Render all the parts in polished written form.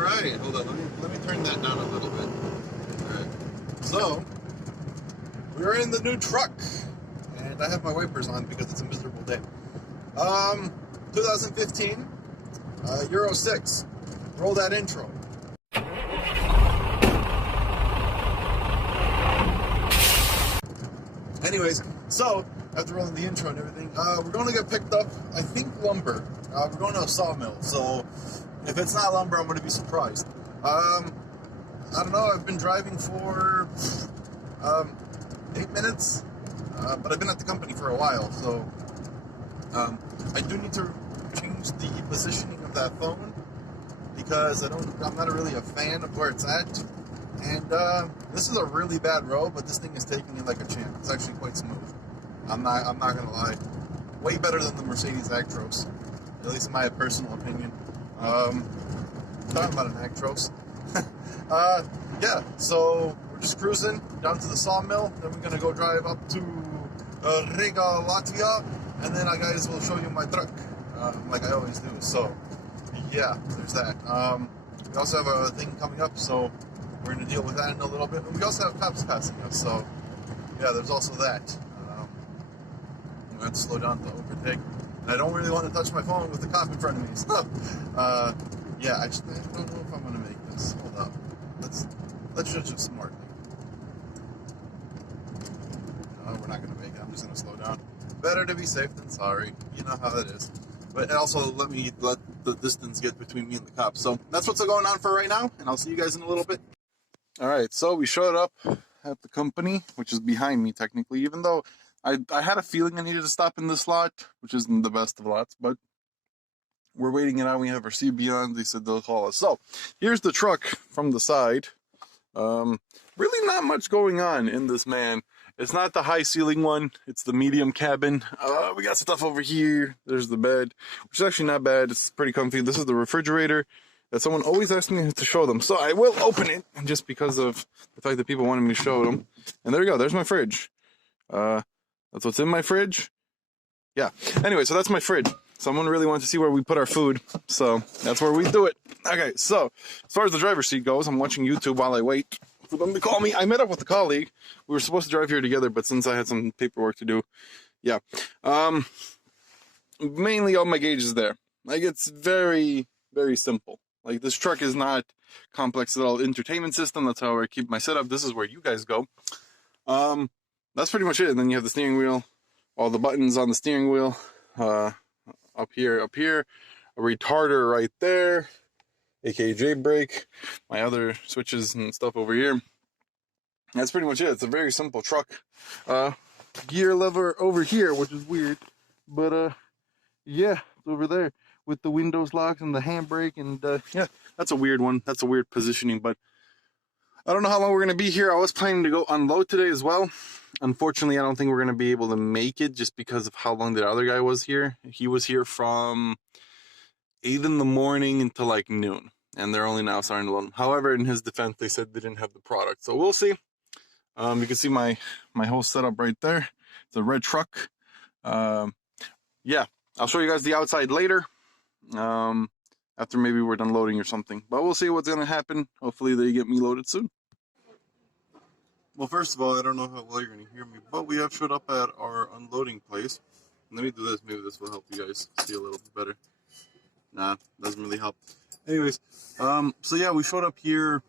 right, hold on. Let me turn that down a little bit. All right. So we're in the new truck, and I have my wipers on because it's a miserable day. 2015 Euro 6. Roll that intro. Anyways, so after rolling the intro and everything, we're going to get picked up, I think, lumber. We're going to a sawmill, so if it's not lumber, I'm going to be surprised. I don't know, I've been driving for 8 minutes, but I've been at the company for a while, so I do need to change the positioning of that phone because I'm not really a fan of where it's at. And this is a really bad road, but this thing is taking it like a champ. It's actually quite smooth. I'm not gonna lie. Way better than the Mercedes Actros, at least in my personal opinion. Talking about an Actros. Yeah, so we're just cruising down to the sawmill. Then we're gonna go drive up to Riga, Latvia, and then I guys will show you my truck, like I always do. So yeah, there's that. We also have a thing coming up, so we're going to deal with that in a little bit. And we also have cops passing us, so yeah, there's also that. I have to slow down to overtake. And I don't really want to touch my phone with the cop in front of me. So, yeah, I don't know if I'm going to make this. Hold up. Let's judge it smartly. No, we're not going to make it. I'm just going to slow down. Better to be safe than sorry. You know how it is. But also let the distance get between me and the cops. So that's what's going on for right now, and I'll see you guys in a little bit. All right, so we showed up at the company, which is behind me technically, even though I had a feeling I needed to stop in this lot, which isn't the best of lots, but we're waiting it out. We have our CB on. They said they'll call us. So here's the truck from the side. Really not much going on in this, man. It's not the high ceiling one. It's the medium cabin. We got stuff over here. There's the bed, which is actually not bad. It's pretty comfy. This is the refrigerator that someone always asks me to show them. So I will open it just because of the fact that people wanted me to show them. And there we go. There's my fridge. That's what's in my fridge. Yeah. Anyway, so that's my fridge. Someone really wanted to see where we put our food. So that's where we do it. Okay. So as far as the driver's seat goes, I'm watching YouTube while I wait for them to call me. I met up with a colleague. We were supposed to drive here together, but since I had some paperwork to do, yeah. Mainly all my gauges there. Like, it's very, very simple. Like, this truck is not complex at all. Entertainment system, that's how I keep my setup. This is where you guys go. That's pretty much it. And then you have the steering wheel, all the buttons on the steering wheel. Up here, a retarder right there, aka J brake, my other switches and stuff over here. That's pretty much it. It's a very simple truck. Gear lever over here, which is weird, but yeah, it's over there with the windows locked and the handbrake, and yeah, that's a weird one. That's a weird positioning, but I don't know how long we're going to be here. I was planning to go unload today as well. Unfortunately, I don't think we're going to be able to make it just because of how long the other guy was here. He was here from 8 in the morning until like noon, and they're only now starting to load them. However, in his defense, they said they didn't have the product, so we'll see. You can see my whole setup right there. It's a red truck. Yeah, I'll show you guys the outside later. After maybe we're done loading or something, but we'll see what's gonna happen. Hopefully they get me loaded soon. Well, first of all, I don't know how well you're gonna hear me, but we have showed up at our unloading place. Let me do this. Maybe this will help you guys see a little bit better. Nah, doesn't really help. Anyways, so yeah, we showed up here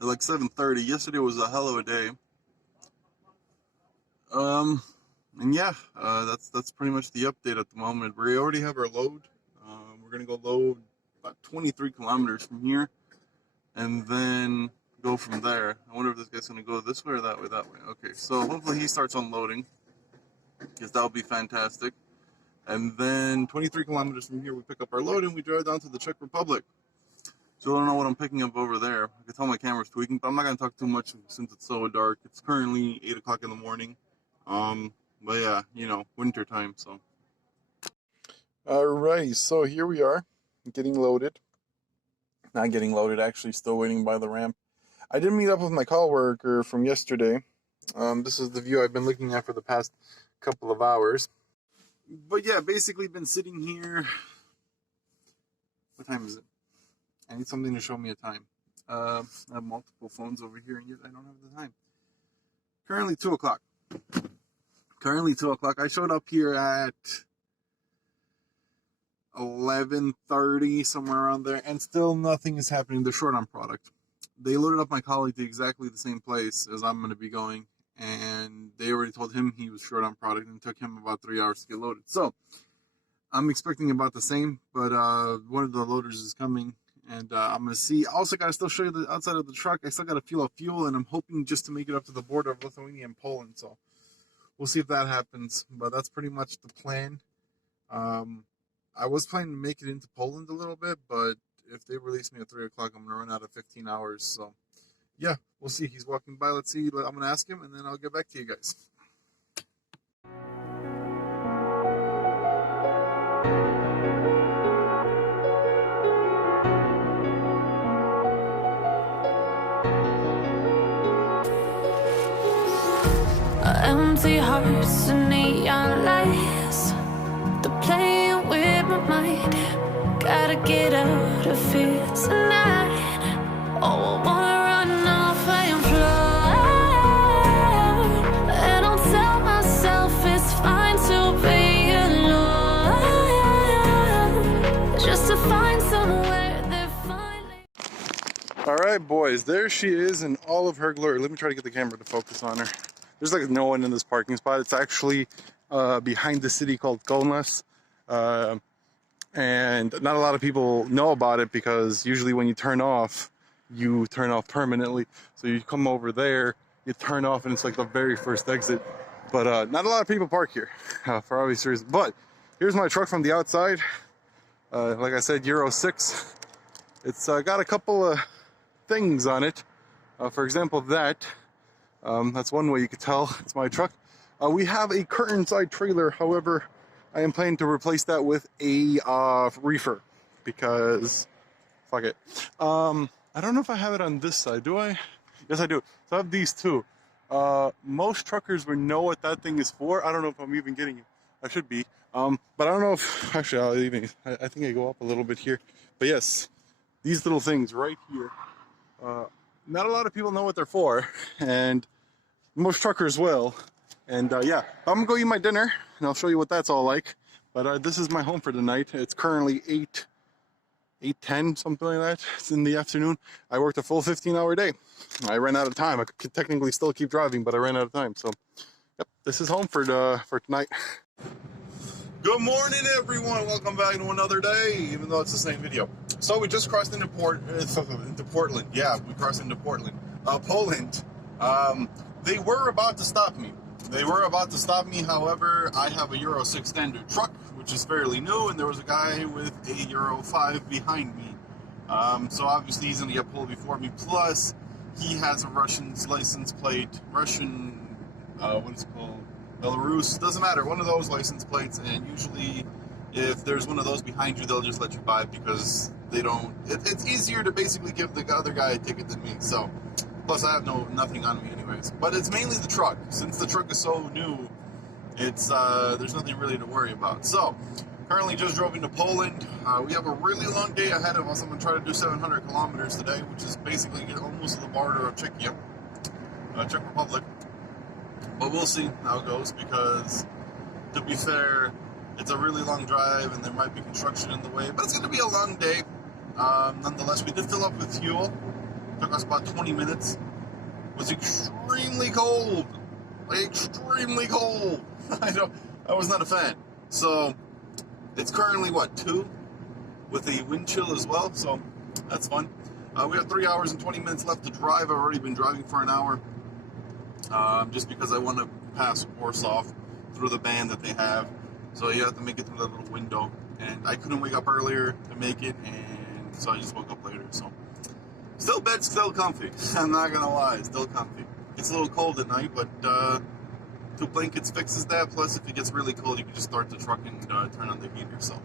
at like 7:30. Yesterday was a hell of a day. And yeah, that's pretty much the update at the moment. We already have our load. We're gonna go load about 23 kilometers from here, and then go from there. I wonder if this guy's gonna go this way or that way. That way. Okay, so hopefully he starts unloading, because that would be fantastic. And then 23 kilometers from here, we pick up our load and we drive down to the Czech Republic. So I don't know what I'm picking up over there. I can tell my camera's tweaking, but I'm not gonna talk too much since it's so dark. It's currently 8 o'clock in the morning. But yeah, you know, winter time, so. Alrighty, so here we are, getting loaded. Not getting loaded, actually, still waiting by the ramp. I did meet up with my coworker from yesterday. This is the view I've been looking at for the past couple of hours. But yeah, basically been sitting here. What time is it? I need something to show me a time. I have multiple phones over here, and yet I don't have the time. Currently 2 o'clock. I showed up here at 11:30, somewhere around there, and still nothing is happening. They're short on product. They loaded up my colleague to exactly the same place as I'm going to be going, and they already told him he was short on product, and it took him about 3 hours to get loaded. So I'm expecting about the same, but one of the loaders is coming, and I'm going to see. Also, got to still show you the outside of the truck. I still got to fuel up fuel, and I'm hoping just to make it up to the border of Lithuania and Poland. So we'll see if that happens, but that's pretty much the plan. I was planning to make it into Poland a little bit, but if they release me at 3 o'clock, I'm going to run out of 15 hours. So, yeah, we'll see. He's walking by. Let's see. I'm going to ask him, and then I'll get back to you guys. Empty hearts and neon lights, they're playing with my mind. Gotta get out of here tonight. Oh, I wanna run off and fly, and I'll tell myself it's fine to be alone, just to find somewhere that finally. All right, boys, there she is in all of her glory. Let me try to get the camera to focus on her. There's like no one in this parking spot. It's actually behind the city called Kaunas. And not a lot of people know about it because usually when you turn off permanently. So you come over there, you turn off, and it's like the very first exit. But not a lot of people park here for obvious reasons. But here's my truck from the outside. Like I said, Euro 6. It's got a couple of things on it. For example, that's one way you could tell it's my truck. We have a curtain side trailer. However, I am planning to replace that with a reefer because fuck it. I don't know if I have it on this side. Do I? Yes, I do. So I have these two. Most truckers would know what that thing is for. I don't know if I'm even getting it. I should be. But I don't know if actually I think I go up a little bit here. But yes, these little things right here. Not a lot of people know what they're for, and most truckers will. And yeah, I'm gonna go eat my dinner, and I'll show you what that's all like. But this is my home for tonight. It's currently 8:10, something like that. It's in the afternoon. I worked a full 15-hour day. I ran out of time. I could technically still keep driving, but I ran out of time. So, yep, this is home for tonight. Good morning, everyone. Welcome back to another day, even though it's the same video. So we just crossed into Portland. Yeah, we crossed into Portland, Poland. They were about to stop me. However, I have a Euro 6 standard truck, which is fairly new, and there was a guy with a Euro 5 behind me. So obviously he's gonna get pulled before me. Plus, he has a Russian license plate, what is it called? Belarus, doesn't matter, one of those license plates, and usually if there's one of those behind you, they'll just let you by because they don't, it's easier to basically give the other guy a ticket than me, so, plus I have nothing on me anyways, but it's mainly the truck. Since the truck is so new, it's, there's nothing really to worry about. So, currently just drove into Poland. We have a really long day ahead of us. I'm gonna try to do 700 kilometers today, which is basically almost to the border of Czechia, Czech Republic. But we'll see how it goes because, to be fair, it's a really long drive and there might be construction in the way, but it's going to be a long day. Nonetheless, we did fill up with fuel. Took us about 20 minutes. It was extremely cold. Like, extremely cold. I was not a fan. So, it's currently, 2? With a wind chill as well, so that's fun. We have 3 hours and 20 minutes left to drive. I've already been driving for an hour. Just because I want to pass Warsaw through the band that they have. So you have to make it through that little window. And I couldn't wake up earlier to make it, and so I just woke up later. So still comfy. I'm not going to lie, still comfy. It's a little cold at night, but 2 blankets fixes that. Plus, if it gets really cold, you can just start the truck and turn on the heater. So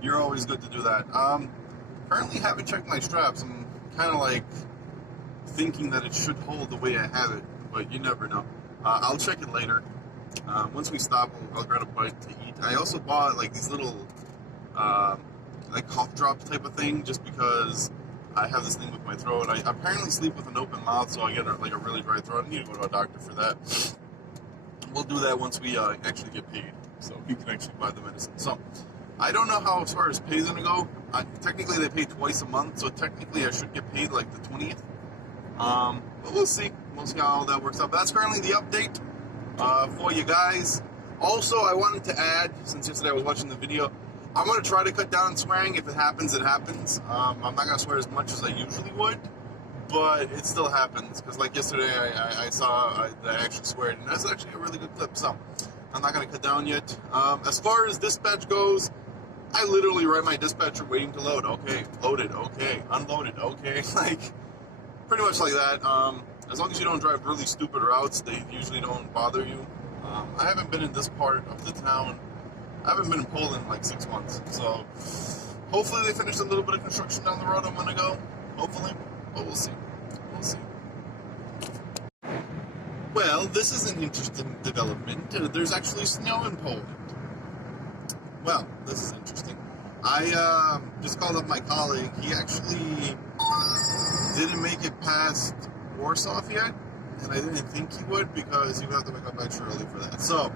you're always good to do that. Currently haven't checked my straps. I'm kind of like thinking that it should hold the way I have it, but you never know. I'll check it later. Once we stop, I'll grab a bite to eat. I also bought like these little like cough drop type of thing, just because I have this thing with my throat. I apparently sleep with an open mouth, so I get like a really dry throat. I need to go to a doctor for that. We'll do that once we actually get paid, so we can actually buy the medicine. So I don't know how as far as pay is gonna go. Technically, they pay twice a month, so technically I should get paid like the 20th. But we'll see. We'll see how all that works out. But that's currently the update for you guys. Also, I wanted to add, since yesterday I was watching the video, I'm going to try to cut down swearing. If it happens, it happens. I'm not going to swear as much as I usually would, but it still happens. Because like yesterday, I saw that I actually swear, and that's actually a really good clip. So I'm not going to cut down yet. As far as dispatch goes, I literally write my dispatcher waiting to load. Okay, loaded. Okay, unloaded. Okay, like pretty much like that. As long as you don't drive really stupid routes, they usually don't bother you. I haven't been in this part of the town. I haven't been in Poland in like 6 months. So hopefully they finish a little bit of construction down the road I'm gonna go. Hopefully. But we'll see. We'll see. Well, this is an interesting development. There's actually snow in Poland. Well, this is interesting. I just called up my colleague. He actually didn't make it past Warsaw yet, and I didn't think he would because you have to wake up extra early for that. So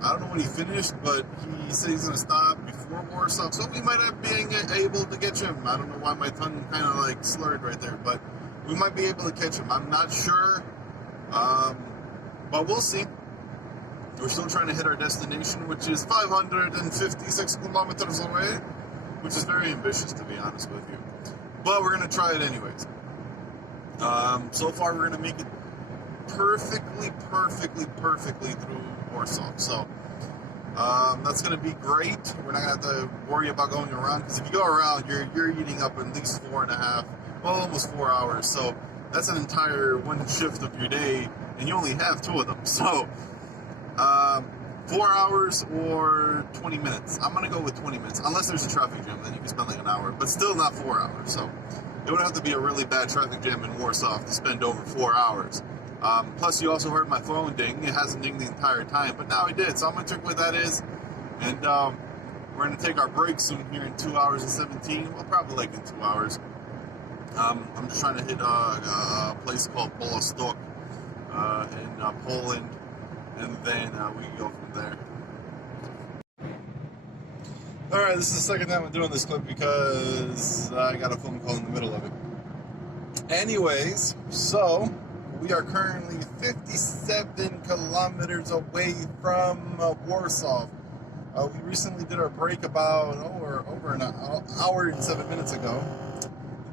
I don't know when he finished, but he said he's going to stop before Warsaw, so we might have been able to catch him. I don't know why my tongue kind of like slurred right there, but we might be able to catch him. I'm not sure, but we'll see. We're still trying to hit our destination, which is 556 kilometers away, which is very ambitious, to be honest with you. But we're going to try it anyways. So far, we're going to make it perfectly through Warsaw. So that's going to be great. We're not going to have to worry about going around, because if you go around, you're eating up at least 4.5, well, almost 4 hours. So that's an entire one shift of your day, and you only have 2 of them. So 4 hours or 20 minutes. I'm going to go with 20 minutes, unless there's a traffic jam, then you can spend like an hour, but still not 4 hours. So it would have to be a really bad traffic jam in Warsaw to spend over 4 hours. Plus, you also heard my phone ding. It hasn't dinged the entire time, but now it did. So I'm going to check what that is. And we're going to take our break soon here in 2 hours and 17. Well, probably like in 2 hours. I'm just trying to hit a place called Bolostok in Poland. And then we can go from there. Alright, this is the second time I'm doing this clip because I got a phone call in the middle of it. Anyways, so we are currently 57 kilometers away from Warsaw. We recently did our break about over an hour and 7 minutes ago.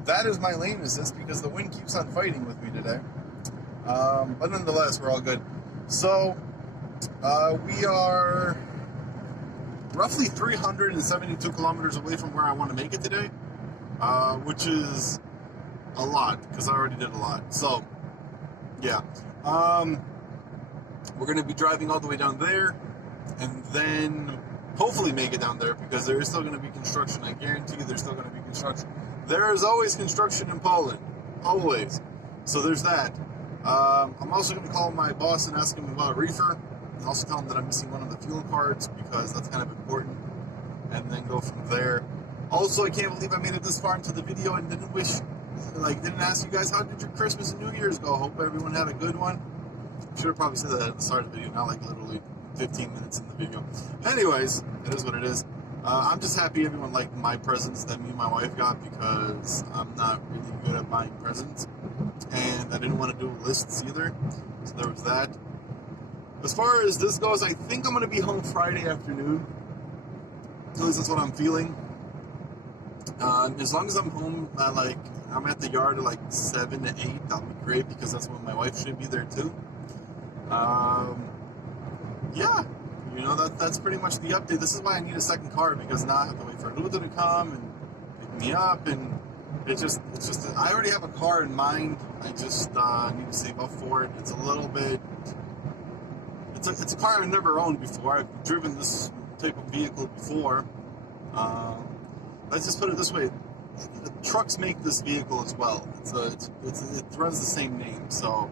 That is my lane assist because the wind keeps on fighting with me today. But nonetheless, we're all good. So we are roughly 372 kilometers away from where I want to make it today, which is a lot because I already did a lot. So yeah, we're going to be driving all the way down there and then hopefully make it down there because there is still going to be construction. I guarantee you there's still going to be construction. There is always construction in Poland, always. So there's that. I'm also going to call my boss and ask him about a reefer, and also tell him that I'm missing one of the fuel cards because that's kind of important, and then go from there. Also, I can't believe I made it this far into the video and didn't ask you guys, how did your Christmas and New Year's go? Hope everyone had a good one. Should have probably said that at the start of the video, not like literally 15 minutes in the video. Anyways, it is what it is. I'm just happy everyone liked my presents that me and my wife got because I'm not really good at buying presents. And I didn't want to do lists either, so there was that. As far as this goes, I think I'm going to be home Friday afternoon. At least that's what I'm feeling. As long as I'm home, I'm at the yard at like 7 to 8, that'll be great because that's when my wife should be there too. Yeah, you know, that's pretty much the update. This is why I need a second car, because now I have to wait for Luther to come and pick me up, and it's just I already have a car in mind. I just need to save up for it. It's a little bit, it's a car I've never owned before. I've driven this type of vehicle before. Let's just put it this way: trucks make this vehicle as well. It runs the same name, so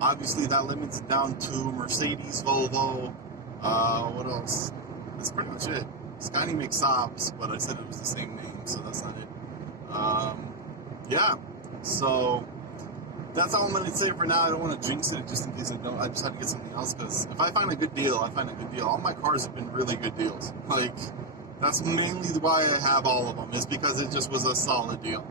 obviously that limits it down to Mercedes, Volvo. What else? That's pretty much it. Scotty McSops, but I said it was the same name, so that's not it. Yeah, so that's all I'm going to say for now. I don't want to jinx it just in case I don't. I just have to get something else, because if I find a good deal, I find a good deal. All my cars have been really good deals. Like, that's mainly why I have all of them, is because it just was a solid deal.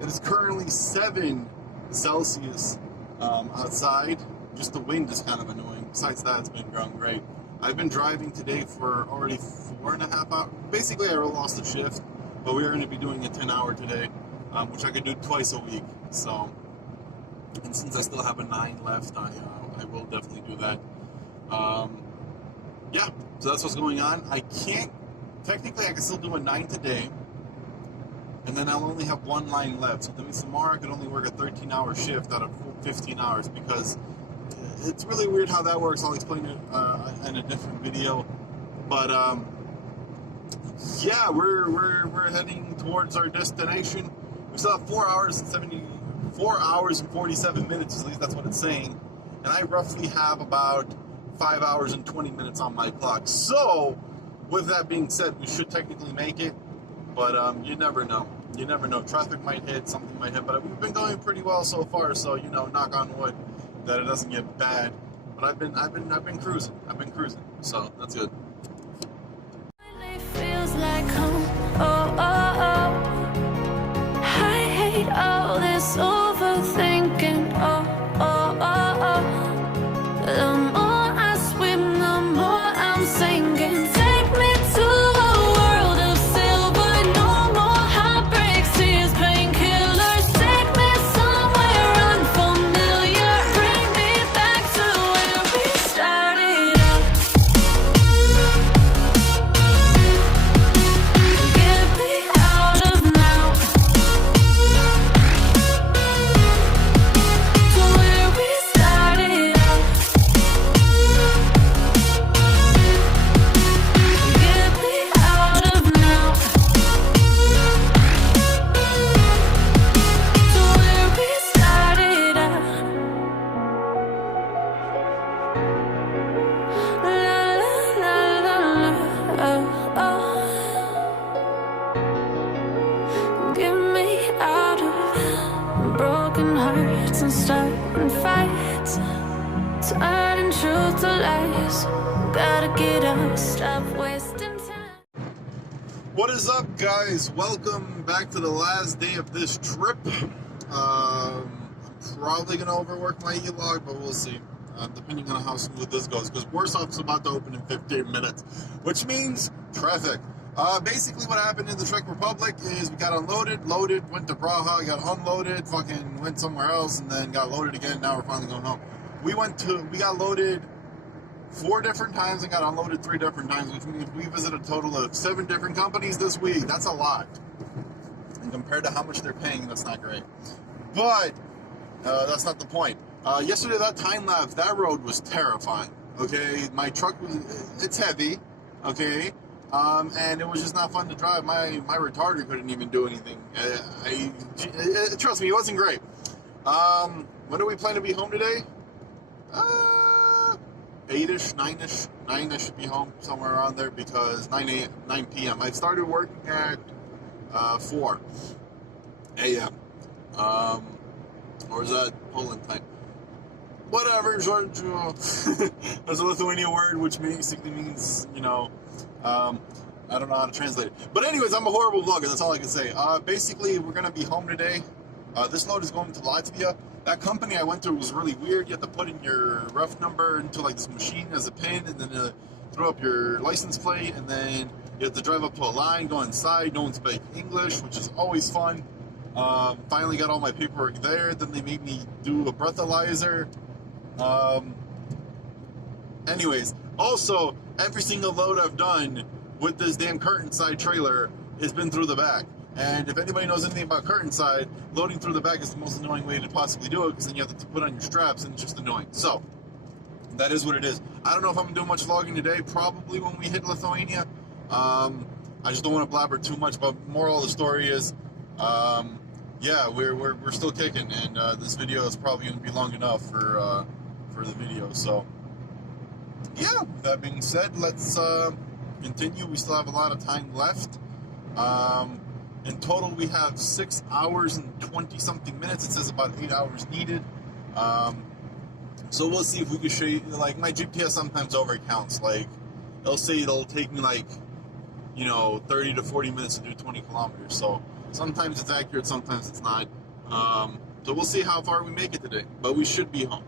It is currently 7 Celsius outside. Just the wind is kind of annoying. Besides that, it's been going great. I've been driving today for already 4.5 hours. Basically, I lost a shift, but we are going to be doing a 10-hour today, which I could do twice a week. So, and since I still have a 9 left, I will definitely do that. Yeah, so that's what's going on. Technically, I can still do a 9 today, and then I'll only have 1 line left. So that means tomorrow I could only work a 13-hour shift out of 15 hours, because it's really weird how that works. I'll explain it in a different video. But yeah, we're heading towards our destination. We still have 4 hours and 47 minutes, at least that's what it's saying. And I roughly have about 5 hours and 20 minutes on my clock. So, with that being said, we should technically make it, but you never know. You never know. Traffic might hit, something might hit, but we've been going pretty well so far. So, you know, knock on wood that it doesn't get bad. But I've been cruising. So that's good. It feels like home. Oh, oh, oh. I hate all this overthinking. Oh, oh, oh, oh. The more I swim, the more I'm sinking. Take me to a world of silver. No more heartbreaks, tears, painkillers. Take me somewhere unfamiliar. Bring me back to where we started out. Get me out of now. To where we started out. Get me out of now. To where we started out. La la la la la. Oh, oh. Get me out of broken hearts and starting fights, turning truth to lies. Gotta get up, stop wasting time. What is up, guys? Welcome back to the last day of this trip. I'm probably gonna overwork my e-log, but we'll see. Depending on how smooth this goes, because Warsaw's about to open in 15 minutes, which means traffic. Basically what happened in the Czech Republic is we got unloaded, loaded, went to Praha, got unloaded, fucking went somewhere else, and then got loaded again. Now we're finally going home. We got loaded 4 different times and got unloaded 3 different times, which means we visited a total of 7 different companies this week. That's a lot. And compared to how much they're paying, that's not great. But that's not the point. Yesterday, that time lapse, that road was terrifying. Okay, my truck it's heavy. Okay, and it was just not fun to drive. My retarder couldn't even do anything. Trust me, it wasn't great. When do we plan to be home today? 8ish, 9ish. 9 I should be home, somewhere around there, because 9 p.m. I started working at 4 a.m. Or is that Poland time? Whatever, Georgia. That's a Lithuanian word, which basically means, you know, I don't know how to translate it. But anyways, I'm a horrible vlogger, that's all I can say. Basically, we're going to be home today. This load is going to Latvia. That company I went to was really weird. You have to put in your ref number into like this machine as a pin, and then throw up your license plate, and then you have to drive up to a line, go inside. No one speaks English, which is always fun. Finally got all my paperwork there. Then they made me do a breathalyzer. Anyways, also, every single load I've done with this damn curtain side trailer has been through the back. And if anybody knows anything about curtain side, loading through the back is the most annoying way to possibly do it, because then you have to put on your straps, and it's just annoying. So, that is what it is. I don't know if I'm going to do much vlogging today. Probably when we hit Lithuania. I just don't want to blabber too much, but moral of the story is, yeah, we're still kicking, and this video is probably going to be long enough for the video. So, yeah, that being said, let's continue. We still have a lot of time left. In total, we have 6 hours and 20 something minutes. It says about 8 hours needed. So we'll see if we can show you. Like, my GPS sometimes overcounts. Like, it'll say it'll take me like, 30 to 40 minutes to do 20 kilometers. So sometimes it's accurate, sometimes it's not. So we'll see how far we make it today, but we should be home.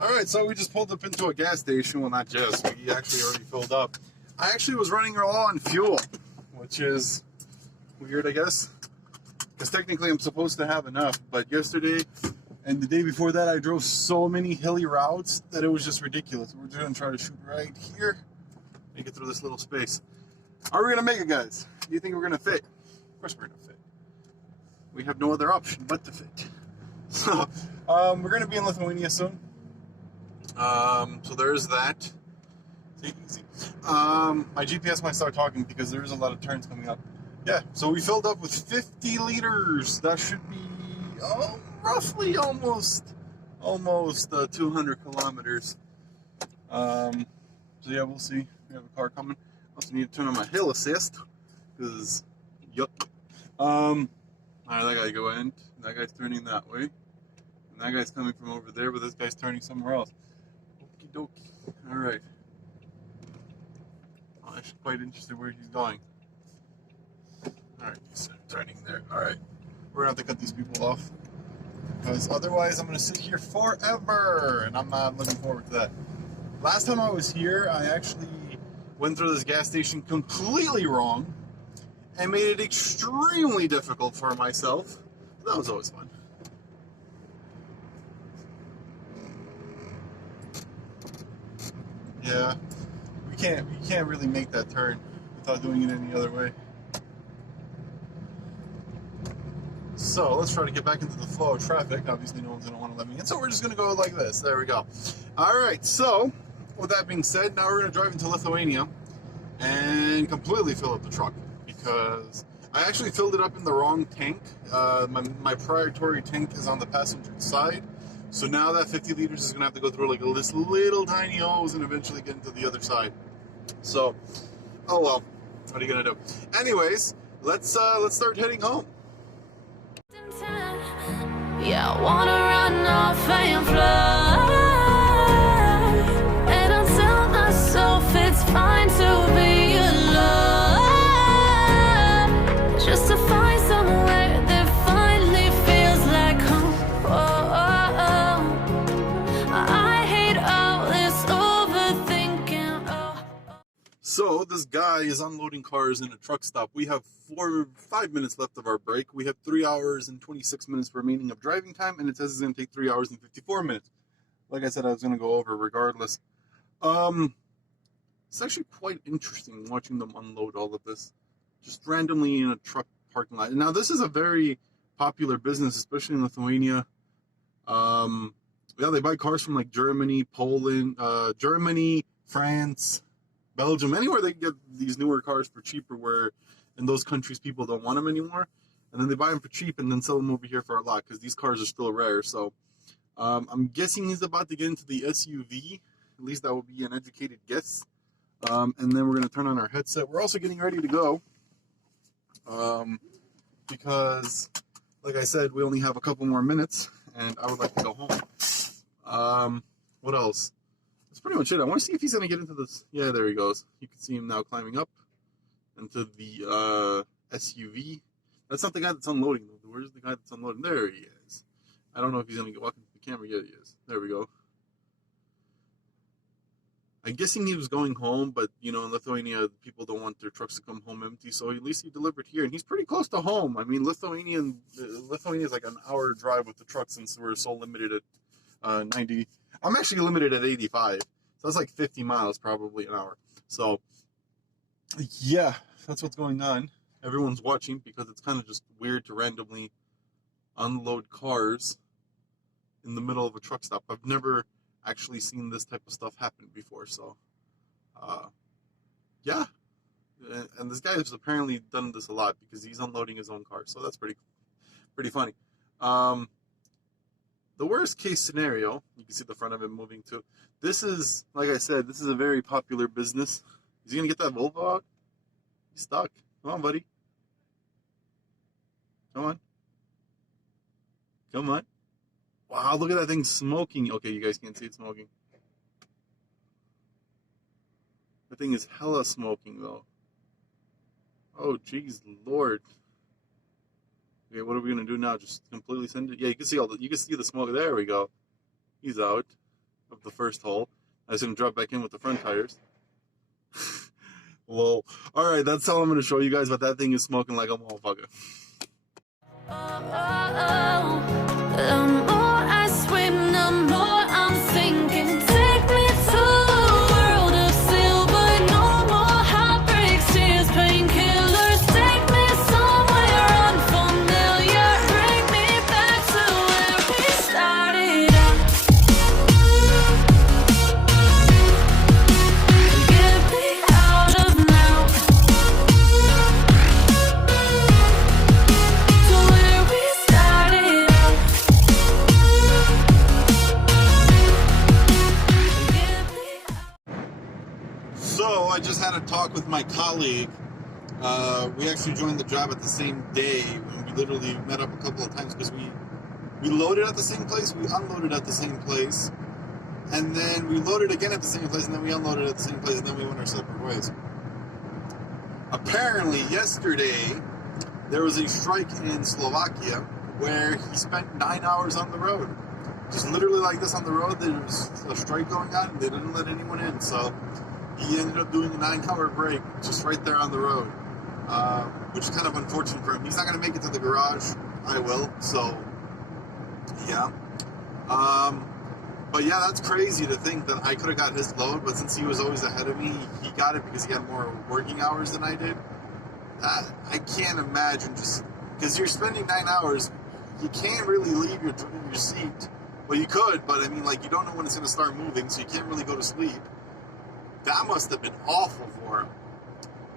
All right, so we just pulled up into a gas station. Well, not just, we actually already filled up. I actually was running low on fuel, which is weird, I guess, because technically I'm supposed to have enough, but yesterday and the day before that, I drove so many hilly routes that it was just ridiculous. We're just gonna try to shoot right here, make it through this little space. Are we gonna make it, guys? Do you think we're gonna fit? Of course we're gonna fit. We have no other option but to fit. So, we're gonna be in Lithuania soon. So there's that. Take it easy. My GPS might start talking because there's a lot of turns coming up. Yeah, so we filled up with 50 liters. That should be roughly almost 200 kilometers. So yeah, we'll see. We have a car coming. Also need to turn on my hill assist because yuck. Alright, that guy go in. That guy's turning that way. And that guy's coming from over there, but this guy's turning somewhere else. Okie dokie. Alright. I'm actually quite interested where he's going. Alright, he's turning there. Alright. We're gonna have to cut these people off. Because otherwise I'm gonna sit here forever. And I'm not looking forward to that. Last time I was here, I actually went through this gas station completely wrong and made it extremely difficult for myself. That was always fun. Yeah, we can't really make that turn without doing it any other way. So let's try to get back into the flow of traffic. Obviously no one's gonna want to let me in, so we're just gonna go like this. There we go. Alright, so with that being said, now we're gonna drive into Lithuania and completely fill up the truck because I actually filled it up in the wrong tank. My priority tank is on the passenger side. So now that 50 liters is gonna have to go through like this little tiny hose and eventually get into the other side. So, oh well, what are you gonna do? Anyways, let's start heading home. Yeah, I wanna run off and fly, and I'll tell myself it's fine to be alone, just to find somewhere that finally feels like home. I hate all this overthinking. So this guy is unloading cars in a truck stop. We have 5 minutes left of our break. We have 3 hours and 26 minutes remaining of driving time, and it says it's going to take 3 hours and 54 minutes. Like I said, I was going to go over regardless. It's actually quite interesting watching them unload all of this, just randomly in a truck parking lot. Now this is a very popular business, especially in Lithuania. Yeah, they buy cars from like Germany, Poland, Germany, France, Belgium, anywhere they can get these newer cars for cheaper, where in those countries people don't want them anymore, and then they buy them for cheap and then sell them over here for a lot because these cars are still rare. So I'm guessing he's about to get into the SUV. At least that would be an educated guess. And then we're going to turn on our headset. We're also getting ready to go because, like I said, we only have a couple more minutes and I would like to go home. What else? That's pretty much it. I want to see if he's going to get into this. Yeah, there he goes. You can see him now climbing up into the SUV. That's not the guy that's unloading. Where's the guy that's unloading? There he is. I don't know if he's going to walk into the camera. Yeah, he is. There we go. I'm guessing he was going home, but, you know, in Lithuania, people don't want their trucks to come home empty, so at least he delivered here. And he's pretty close to home. I mean, Lithuania is like an hour drive with the truck since we're so limited at 90. I'm actually limited at 85. So that's like 50 miles probably an hour. So, yeah, that's what's going on. Everyone's watching because it's kind of just weird to randomly unload cars in the middle of a truck stop. I've never actually seen this type of stuff happen before. So, yeah. And this guy has apparently done this a lot because he's unloading his own car. So that's pretty funny. The worst case scenario, you can see the front of it moving too. This is, like I said, this is a very popular business. Is he gonna get that Volvo out? He's stuck. Come on, buddy. Come on. Come on. Wow, look at that thing smoking. Okay, you guys can't see it smoking. That thing is hella smoking, though. Oh, jeez, Lord. Okay, what are we gonna do now? Just completely send it? Yeah, you can see you can see the smoke. There we go. He's out of the first hole. I was gonna drop back in with the front tires. Lol. Alright, that's all I'm gonna show you guys, but that thing is smoking like a motherfucker. The more I swim, the more I'm sinking. Take me to a world of silver. No more heartbreaks, tears, painkillers. Take me somewhere unfamiliar. Bring me back to where we started out. Get me out of now. To where we started out. So I just had a talk with my colleague. We actually joined the job at the same day. We literally met up a couple of times because we loaded at the same place, we unloaded at the same place, and then we loaded again at the same place, and then we unloaded at the same place, and then we went our separate ways. Apparently, yesterday, there was a strike in Slovakia where he spent 9 hours on the road. Just literally like this on the road, there was a strike going on, and they didn't let anyone in, so he ended up doing a 9-hour break just right there on the road, which is kind of unfortunate for him. He's not going to make it to the garage. I will, so yeah. But yeah, that's crazy to think that I could have got his load, but since he was always ahead of me, he got it because he had more working hours than I did. I can't imagine just because you're spending 9 hours, you can't really leave your seat. Well, you could, but I mean, like, you don't know when it's going to start moving, so you can't really go to sleep. That must have been awful for him.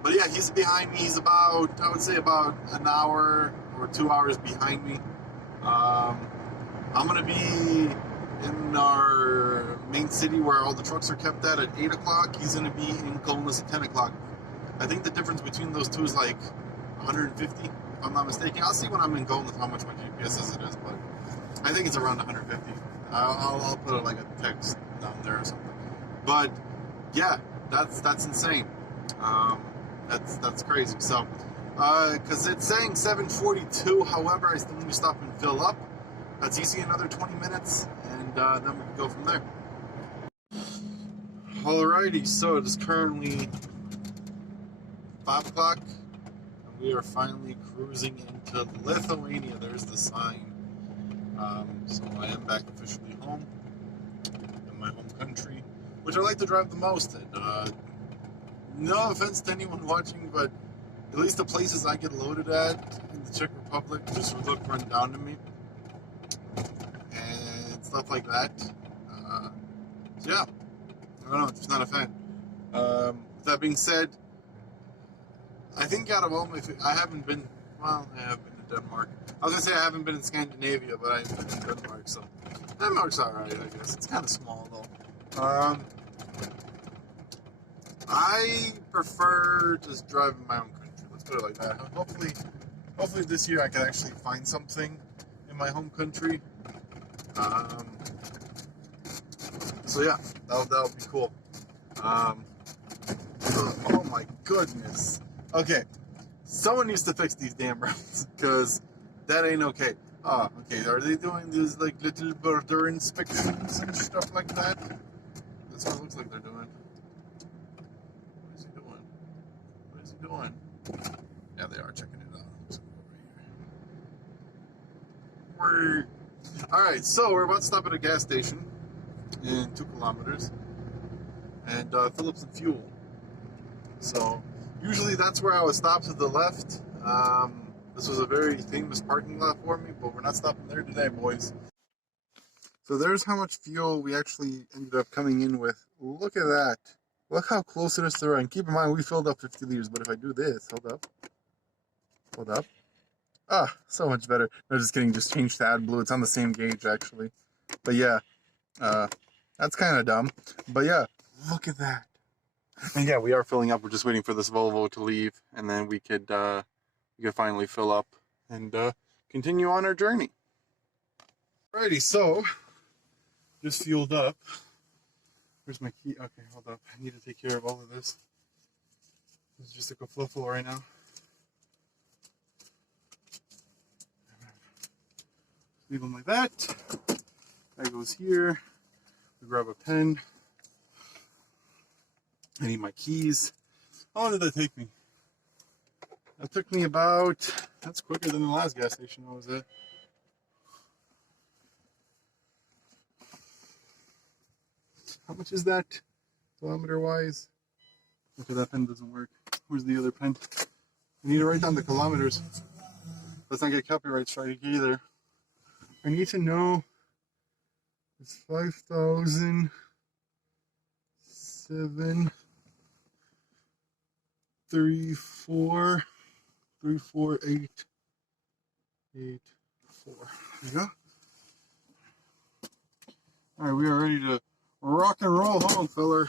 But yeah, he's behind me. He's about, I would say, about an hour or 2 hours behind me. I'm going to be in our main city where all the trucks are kept at 8 o'clock. He's going to be in Kaunas at 10 o'clock. I think the difference between those two is like 150, if I'm not mistaken. I'll see when I'm in Kaunas how much my GPS says it is, but I think it's around 150. I'll put it like a text down there or something. But yeah, that's insane. That's crazy. So, because it's saying 7:42. However, I still need to stop and fill up. That's easy. Another 20 minutes, and then we can go from there. Alrighty. So it is currently 5 o'clock, and we are finally cruising into Lithuania. There's the sign. So I am back officially home in my home country, which I like to drive the most in. No offense to anyone watching, but at least the places I get loaded at in the Czech Republic just look run down to me and stuff like that. So yeah, I don't know, just not a fan. With that being said, I think out of all my, I haven't been, well, I have been to Denmark. I was gonna say I haven't been in Scandinavia, but I've been in Denmark, so Denmark's alright, I guess. It's kind of small though. I prefer just driving my own country. Let's put it like that. Hopefully this year I can actually find something in my home country. So yeah, that'll be cool. Oh my goodness. Okay, someone needs to fix these damn roads because that ain't okay. Oh, okay. Are they doing these like little border inspections and stuff like that? That's what it looks like they're doing. What is he doing? What is he doing? Yeah, they are checking it out. Looks like over here. Alright, so we're about to stop at a gas station in 2 kilometers and fill up some fuel. So usually that's where I would stop to the left. This was a very famous parking lot for me, but we're not stopping there today, boys. So there's how much fuel we actually ended up coming in with. Look at that. Look how close it is to run. Keep in mind, we filled up 50 liters, but if I do this, hold up. Ah, so much better. No, just kidding, just changed to AdBlue. It's on the same gauge, actually. But yeah, that's kind of dumb. But yeah, look at that. And yeah, we are filling up. We're just waiting for this Volvo to leave, and then we could finally fill up and continue on our journey. Alrighty, so just fueled up. Where's my key? Okay, hold up. I need to take care of all of this. This is just a kerfluffle right now. Leave them like that. That goes here. We grab a pen. I need my keys. How long did that take me? That took me about, that's quicker than the last gas station I was at. How much is that, kilometer-wise? Okay, that pen doesn't work. Where's the other pen? I need to write down the kilometers. Let's not get copyright strike either. I need to know, it's 5,000,734,348,84. There you go. Alright, we are ready to rock and roll home, feller.